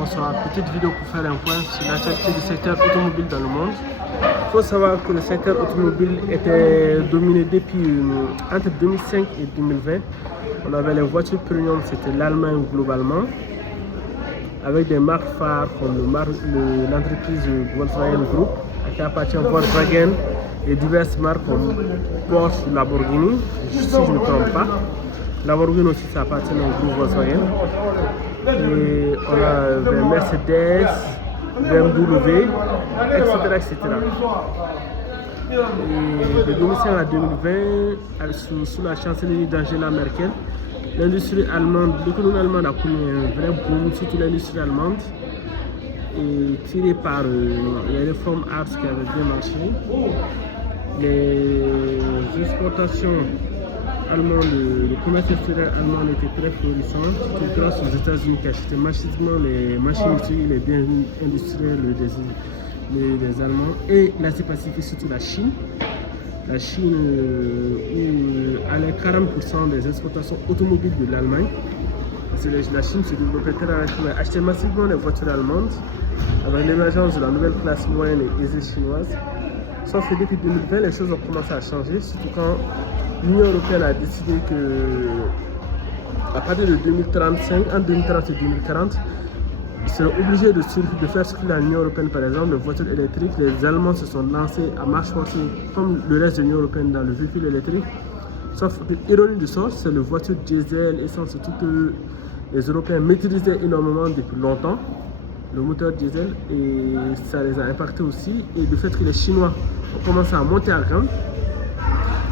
Bonsoir, petite vidéo pour faire un point sur l'actualité du secteur automobile dans le monde. Il faut savoir que le secteur automobile était dominé depuis entre 2005 et 2020. On avait les voitures premium, c'était l'Allemagne globalement, avec des marques phares comme l'entreprise Volkswagen Group, qui appartient à Volkswagen, et diverses marques comme Porsche, Lamborghini, si je ne me trompe pas. Lamborghini aussi, ça appartient au groupe Volkswagen. Et on a Mercedes, BMW, etc. Et de 2005 à 2020, sous la chancellerie d'Angela Merkel, l'industrie allemande, l'économie allemande a connu un vrai boom, surtout l'industrie allemande, et tirée par les réformes Hartz qui avaient bien marché. Les exportations allemandes, le commerce extérieur allemand était très florissant, surtout grâce aux États-Unis qui achetaient massivement les machines et les biens industriels des Allemands, et l'Asie-Pacifique, surtout la Chine. La Chine où allait 40% des exportations automobiles de l'Allemagne. La Chine se développait très rapidement, achetait massivement les voitures allemandes avec l'émergence de la nouvelle classe moyenne et aisée chinoise. Sauf que depuis 2020, les choses ont commencé à changer, surtout quand l'Union européenne a décidé que à partir de 2035, entre 2030 et 2040, ils seront obligés de faire circuler à l'Union européenne, par exemple, les voitures électriques. Les Allemands se sont lancés à marche forcée, comme le reste de l'Union européenne, dans le véhicule électrique. Sauf que, ironie du sort, c'est les voitures diesel, essence, surtout que les Européens maîtrisaient énormément depuis longtemps le moteur diesel, et ça les a impactés aussi. Et le fait que les Chinois ont commencé à monter en gamme,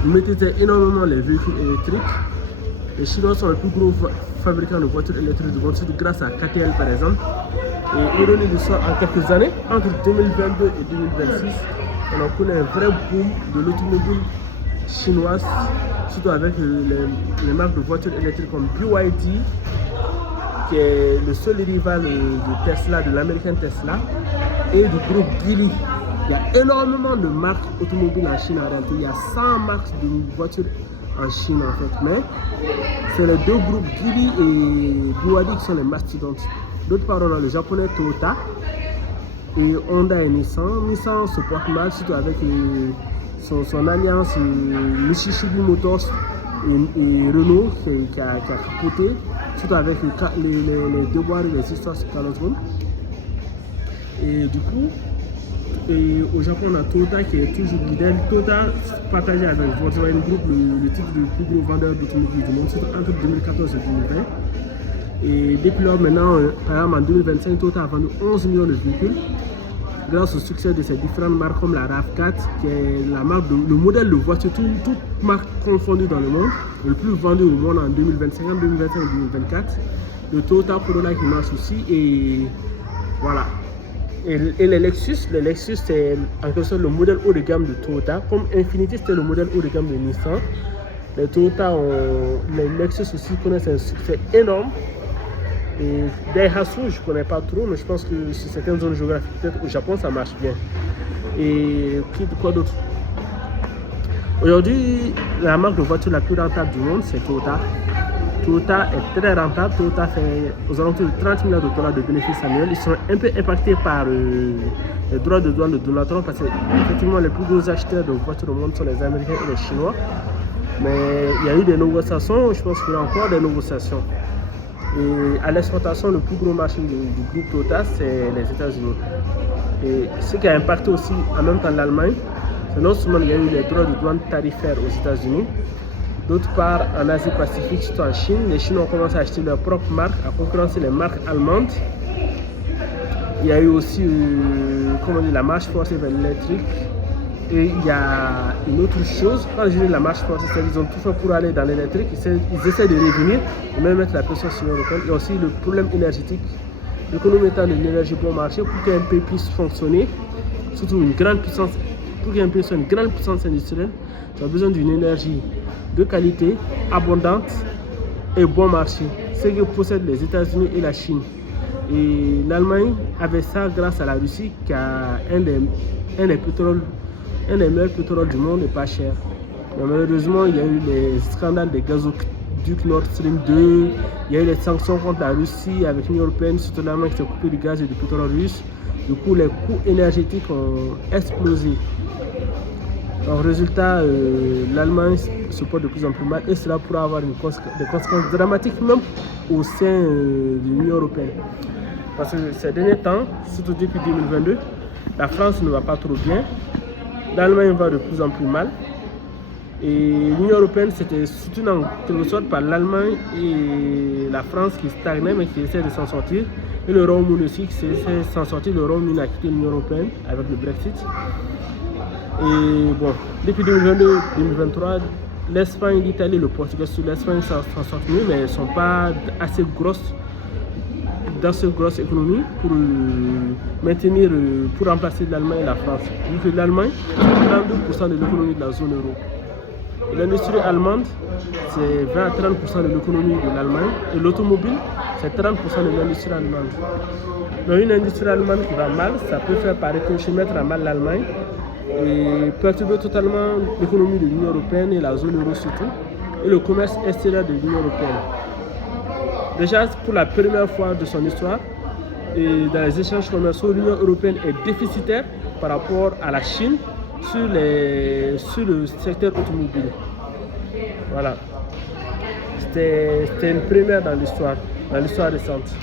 ils maîtrisaient énormément les véhicules électriques. Les Chinois sont les plus gros fabricants de voitures électriques du monde, surtout grâce à KTL par exemple. Et ironie du sort, en quelques années, entre 2022 et 2026, on a connu un vrai boom de l'automobile chinoise, surtout avec les marques de voitures électriques comme BYD, qui est le seul rival de Tesla, de l'américaine Tesla, et du groupe Geely. Il y a énormément de marques automobiles en Chine en réalité. Il y a 100 marques de voitures en Chine en fait. Mais c'est les deux groupes Geely et BYD qui sont les mastodontes. D'autre part, on a le japonais Toyota et Honda et Nissan. Nissan se porte mal, surtout avec son alliance Mitsubishi Motors et Renault qui a capoté, surtout avec les devoirs et les histoires sur Carlsbad. Et du coup, au Japon, on a Toyota qui est toujours leader. Toyota partagé avec Volkswagen Group le titre de plus gros vendeur d'automobiles du monde, surtout entre 2014 et 2020. Et depuis lors, maintenant, par exemple en 2025, Toyota a vendu 11 millions de véhicules grâce au succès de ces différentes marques comme la RAV4, qui est la marque le modèle de voiture, toute marque confondue dans le monde, le plus vendu au monde en 2025, en 2025 et 2024. Le Toyota Corolla qui marche aussi, et voilà. Et les Lexus c'est en quelque sorte le modèle haut de gamme de Toyota, comme Infiniti c'était le modèle haut de gamme de Nissan. Les Lexus aussi connaissent un succès énorme. Et Daihatsu, je ne connais pas trop, mais je pense que sur certaines zones géographiques, peut-être au Japon, ça marche bien. Et quoi d'autre? Aujourd'hui, la marque de voiture la plus rentable du monde, c'est Toyota. Toyota est très rentable. Toyota fait aux alentours de 30 milliards de dollars de bénéfices annuels. Ils sont un peu impactés par les droits de douane de Donald Trump, parce que effectivement, les plus gros acheteurs de voitures au monde sont les Américains et les Chinois. Mais il y a eu des négociations, je pense qu'il y a encore des négociations. Et à l'exportation, le plus gros marché du groupe Toyota, c'est les États-Unis. Et ce qui a impacté aussi en même temps l'Allemagne, c'est non seulement il y a eu les droits de douane tarifaires aux États-Unis, d'autre part en Asie-Pacifique, surtout en Chine, les Chinois ont commencé à acheter leurs propres marques, à concurrencer les marques allemandes. Il y a eu aussi la marche forcée vers l'électrique. Et il y a une autre chose, quand je dis la marche forcée, c'est qu'ils ont tout fait pour aller dans l'électrique, ils essaient de revenir et même mettre la pression sur l'Europe. Il y a aussi le problème énergétique. L'économie étant de l'énergie bon marché, pour qu'un pays puisse fonctionner, surtout une grande puissance, pour qu'un pays soit une grande puissance industrielle, tu as besoin d'une énergie de qualité, abondante et bon marché. Ce que possèdent les États-Unis et la Chine. Et l'Allemagne avait ça grâce à la Russie qui a un des meilleurs pétroles du monde et pas cher. Mais malheureusement, il y a eu les scandales des gazoduc Nord Stream 2, il y a eu les sanctions contre la Russie avec l'Union européenne, surtout l'Allemagne qui s'est coupé du gaz et du pétrole russe. Du coup, les coûts énergétiques ont explosé. En résultat, l'Allemagne se porte de plus en plus mal et cela pourra avoir des conséquences dramatiques même au sein de l'Union européenne. Parce que ces derniers temps, surtout depuis 2022, la France ne va pas trop bien, l'Allemagne va de plus en plus mal et l'Union européenne c'était soutenu en quelque sorte par l'Allemagne et la France qui stagnaient mais qui essaient de s'en sortir et le Royaume-Uni aussi qui essaie de s'en sortir. Le Royaume-Uni a quitté l'Union européenne avec le Brexit. Et bon, depuis 2022-2023, l'Espagne, l'Italie, le Portugal, l'Espagne s'en sortent mieux, mais elles ne sont pas assez grosses dans cette grosse économie pour maintenir, pour remplacer l'Allemagne et la France. Vu que l'Allemagne, c'est 32% de l'économie de la zone euro. L'industrie allemande, c'est 20 à 30% de l'économie de l'Allemagne et l'automobile, c'est 30% de l'industrie allemande. Donc une industrie allemande qui va mal, ça peut faire par ricochet mettre à mal l'Allemagne et perturber totalement l'économie de l'Union européenne et la zone euro surtout, et le commerce extérieur de l'Union européenne. Déjà, pour la première fois de son histoire, et dans les échanges commerciaux, l'Union européenne est déficitaire par rapport à la Chine sur le secteur automobile. Voilà. C'était une première dans l'histoire récente.